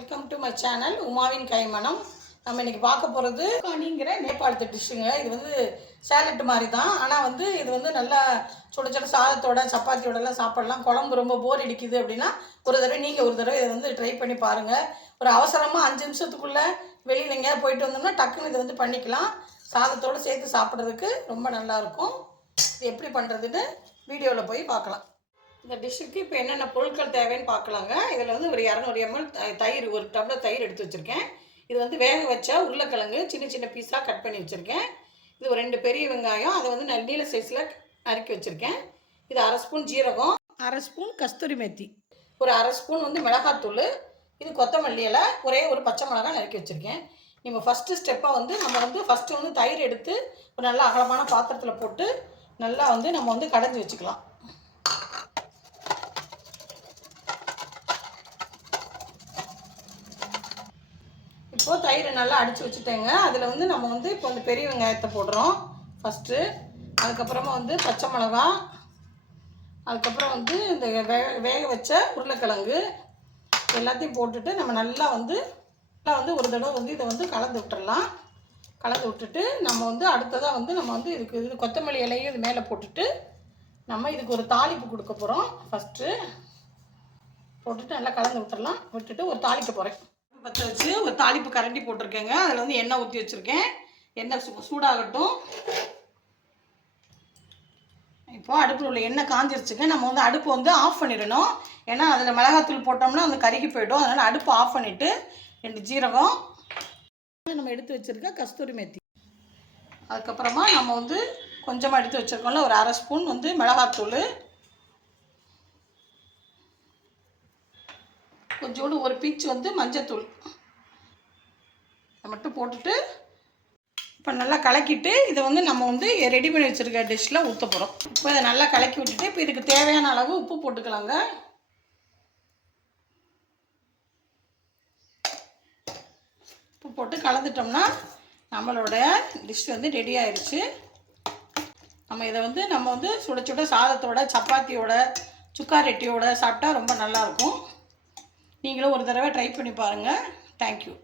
Welcome to my channel உமாவின் கைமணம். நம்ம இன்றைக்கி பார்க்க போகிறது காணிங்கிற நேபாளத்து டிஷ்ஷுங்க. இது வந்து சேலட் மாதிரி தான். ஆனால் வந்து இது வந்து நல்லா சுட சுட சாதத்தோட சப்பாத்தியோடலாம் சாப்பிடலாம். குழம்பு ரொம்ப போர் அடிக்குது அப்படின்னா நீங்கள் ஒரு தடவை இதை வந்து ட்ரை பண்ணி பாருங்கள். ஒரு அவசரமாக 5 நிமிஷத்துக்குள்ளே வெளியில் எங்கேயாவது போயிட்டு வந்தோம்னா டக்குன்னு இதை வந்து பண்ணிக்கலாம். சாதத்தோடு சேர்த்து சாப்பிட்றதுக்கு ரொம்ப நல்லாயிருக்கும். இது எப்படி பண்ணுறதுன்னு வீடியோவில் போய் பார்க்கலாம். இந்த டிஷ்ஷுக்கு இப்போ என்னென்ன பொருட்கள் தேவைன்னு பார்க்கலாங்க. இதில் வந்து ஒரு 200 ml தயிர், ஒரு டம்ளர் தயிர் எடுத்து வச்சுருக்கேன். இது வந்து வேக வச்ச உருளைக்கிழங்கு சின்ன சின்ன பீஸாக கட் பண்ணி வச்சுருக்கேன். இது ஒரு 2 பெரிய வெங்காயம், அதை வந்து நீல சைஸில் நறுக்கி வச்சுருக்கேன். இது 1/2 ஸ்பூன் ஜீரகம், 1/2 ஸ்பூன் கஸ்தூரி மேத்தி, ஒரு 1/2 ஸ்பூன் வந்து மிளகாத்தூள், இது கொத்தமல்லி இலை, ஒரே ஒரு பச்சை மிளகாய் நறுக்கி வச்சுருக்கேன். நம்ம ஃபஸ்ட்டு ஸ்டெப்பாக வந்து ஃபஸ்ட்டு வந்து தயிர் எடுத்து ஒரு நல்ல அகலமான பாத்திரத்தில் போட்டு நல்லா வந்து நம்ம வந்து கடைஞ்சி வச்சுக்கலாம். இப்போது தயிர் நல்லா அடித்து வச்சுட்டேங்க. அதில் வந்து நம்ம வந்து இப்போ வந்து பெரிய வெங்காயத்தை போடுறோம் ஃபஸ்ட்டு. அதுக்கப்புறமா வந்து பச்சை மிளகா, அதுக்கப்புறம் வந்து இந்த வேக வச்ச உருளைக்கிழங்கு எல்லாத்தையும் போட்டுட்டு நம்ம நல்லா வந்து ஒரு தடவை வந்து இதை வந்து கலந்து விட்டுடலாம். கலந்து விட்டுட்டு நம்ம வந்து அடுத்ததாக வந்து இது கொத்தமல்லி இலையும் இது மேலே போட்டுட்டு நம்ம இதுக்கு ஒரு தாளிப்பு கொடுக்க போகிறோம். ஃபஸ்ட்டு போட்டுட்டு நல்லா கலந்து விட்டுடலாம். விட்டுட்டு ஒரு தாளிக்க போகிறேன். பற்ற வச்சு ஒரு தாளிப்பு கரண்டி போட்டிருக்கேங்க. அதில் வந்து எண்ணெய் ஊற்றி வச்சுருக்கேன். எண்ணெய் சூடாகட்டும். இப்போ அடுப்பில் உள்ள எண்ணெய் காஞ்சிருச்சுங்க. நம்ம வந்து அடுப்பு வந்து ஆஃப் பண்ணிடணும். ஏன்னா அதில் மிளகாத்தூள் போட்டோம்னா வந்து கருகி போய்டும். அதனால் அடுப்பு ஆஃப் பண்ணிவிட்டு 2 ஜீரகம், நம்ம எடுத்து வச்சுருக்க கஸ்தூரி மேத்தி, அதுக்கப்புறமா நம்ம வந்து கொஞ்சமாக எடுத்து வச்சுருக்கோம்ல ஒரு 1/2 ஸ்பூன் வந்து மிளகாத்தூள், கொஞ்சோண்டு ஒரு பிஞ்ச் வந்து மஞ்சத்தூள் மட்டும் போட்டுட்டு இப்போ நல்லா கலக்கிட்டு இதை வந்து நம்ம வந்து ரெடி பண்ணி வச்சுருக்க டிஷ்ஷில் ஊற்ற போகிறோம். இப்போ இதை நல்லா கலக்கி விட்டுட்டு இப்போ இதுக்கு தேவையான அளவு உப்பு போட்டுக்கலாங்க. உப்பு போட்டு கலந்துட்டோம்னா நம்மளோட டிஷ் வந்து ரெடி ஆயிடுச்சு. நம்ம வந்து சுட சுட சாதத்தோட சப்பாத்தியோட சுக்கா ரொட்டியோட சாப்பிட்டா ரொம்ப நல்லாயிருக்கும். நீங்களும் ஒரு தடவை ட்ரை பண்ணி பாருங்கள். தேங்க்யூ.